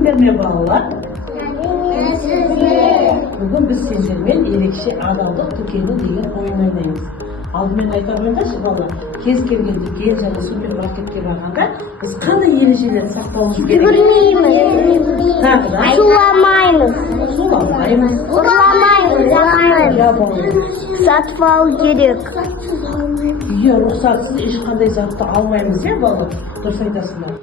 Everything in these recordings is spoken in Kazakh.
Сәлеметсіңдер ме балалар? Бүгін біз сендермен ерекше адалдық дүкені деген ойын ойнаймыз. Алдымен айта қойыңдаршы балалар, кез келген дүкен және супермаркетке барғанда біз қандай ережелерді сақтауымыз керек? Жүгірмейміз. Тағы да? Суламаймыз. Суламаймыз. Ұрламаймыз. Сатып алу керек. Үйге рұқсатсыз ешқандай затты алмаймыз, иә балалар? Дұрыс айтасыңдар.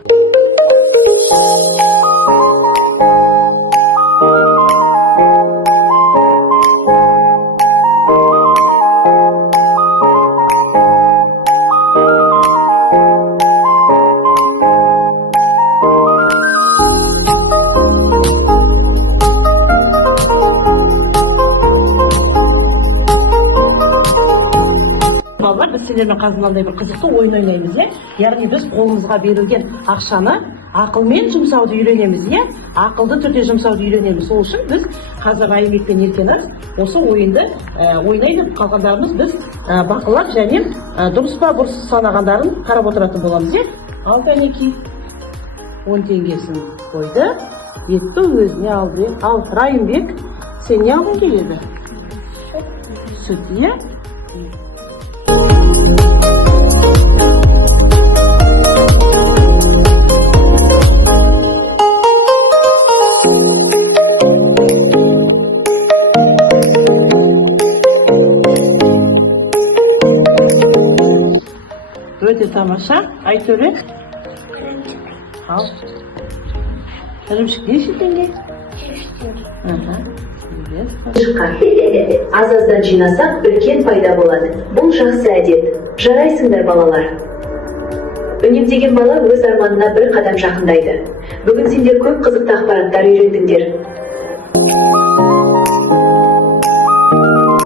Балалар, біз сендермен қазір мынандай бір қызықты ойын ойнаймыз, иә? Яғни біз қолымызға берілген ақшаны ақылмен жұмсауды үйренеміз, иә? Ақылды түрде жұмсауды үйренеміз. Сол үшін біз қазір Айымбек пен Еркеназ осы ойынды ойнайды. Қалғандарымыз біз бақылап және дұрыс па бұрыс санағандарын қарап отыратын боламыз, иә? Ал Кәнеки 10 теңгесін қойды, етті өзіне алды. Ал Райымбек, сен не алғың келеді? Сүт, иә? Өте тамаша. Айтөре. Ал. Ірімшік неше теңге? Аз-аздан жинасақ, үлкен пайда болады. Бұл жақсы әдет. Жарайсыңдар балалар. Үнемдеген бала өз арманына бір қадам жақындайды. Бүгін сендер көп қызықты ақпараттар үйрендіңдер.